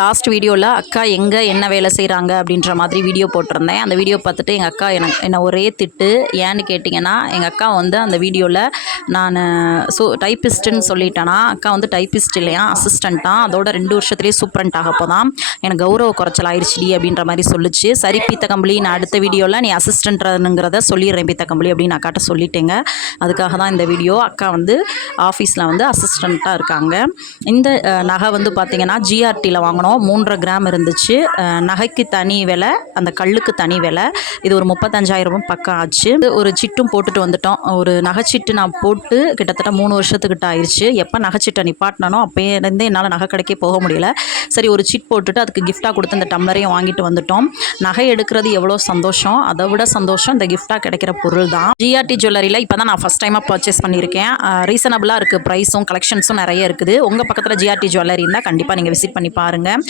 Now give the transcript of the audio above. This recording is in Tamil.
லாஸ்ட் வீடியோவில் அக்கா எங்கே என்ன வேலை செய்கிறாங்க அப்படின்ற மாதிரி வீடியோ போட்டிருந்தேன். அந்த வீடியோ பார்த்துட்டு எங்கள் அக்கா எனக்கு என்னை ஒரே திட்டு. ஏன்னு கேட்டிங்கன்னா எங்கள் அக்கா வந்து அந்த வீடியோவில் நான் ஸோ டைப்பிஸ்ட்டுன்னு சொல்லிட்டேன்னா அக்கா வந்து டைப்பிஸ்ட் இல்லையா அசிஸ்டண்ட்டாக அதோட ரெண்டு வருஷத்துலேயே சூப்பரண்ட் ஆக போதான். எனக்கு கௌரவ குறைச்சல் ஆயிடுச்சுடி அப்படின்ற மாதிரி சொல்லுச்சு. சரி பீத்த கம்பளி நான் அடுத்த வீடியோவில் நீ அசிஸ்டண்ட்னுங்கிறத சொல்லிடுறேன் பீத்த கம்பளி அப்படின்னு அக்காட்ட சொல்லிட்டேங்க. அதுக்காக தான் இந்த வீடியோ அக்கா வந்து ஆஃபீஸில் வந்து அசிஸ்டண்ட்டாக இருக்காங்க. இந்த நகை வந்து பார்த்திங்கன்னா ஜிஆர்டியில் வாங்கணும் பணம் மூன்றரை கிராம் இருந்துச்சு. நகைக்கு தனி விலை அந்த கல்லுக்கு தனி விலை. இது ஒரு முப்பத்தஞ்சாயிரம் பக்கம் ஆச்சு. ஒரு சிட்டும் போட்டுட்டு வந்துட்டோம். ஒரு நகைச்சிட்டு நான் போட்டு கிட்டத்தட்ட மூணு வருஷத்துக்கிட்ட ஆயிடுச்சு எப்போ நகைச்சிட்டை நிப்பாட்டினோ அப்போயே இருந்தே என்னால் நகை கடைக்கே போக முடியல. சரி ஒரு சிட் போட்டுட்டு அதுக்கு கிஃப்டாக கொடுத்து அந்த டம்ளரையும் வாங்கிட்டு வந்துட்டோம். நகை எடுக்கிறது எவ்வளோ சந்தோஷம்? அதை விட சந்தோஷம் இந்த கிஃப்டாக கிடைக்கிற பொருள் தான். ஜிஆர்டி ஜுவல்லரியில் இப்போ தான் நான் ஃபஸ்ட் டைமாக பர்ச்சேஸ் பண்ணியிருக்கேன். ரீசனபிளாக இருக்குது ப்ரைஸும் கலெக்ஷன்ஸும் நிறைய இருக்குது. உங்கள் பக்கத்தில் ஜிஆர்டி ஜுவல்லரி இருந்தால் கண்டிப்பாக நீங்கள் விசிட் பண்ணி பாருங்கள்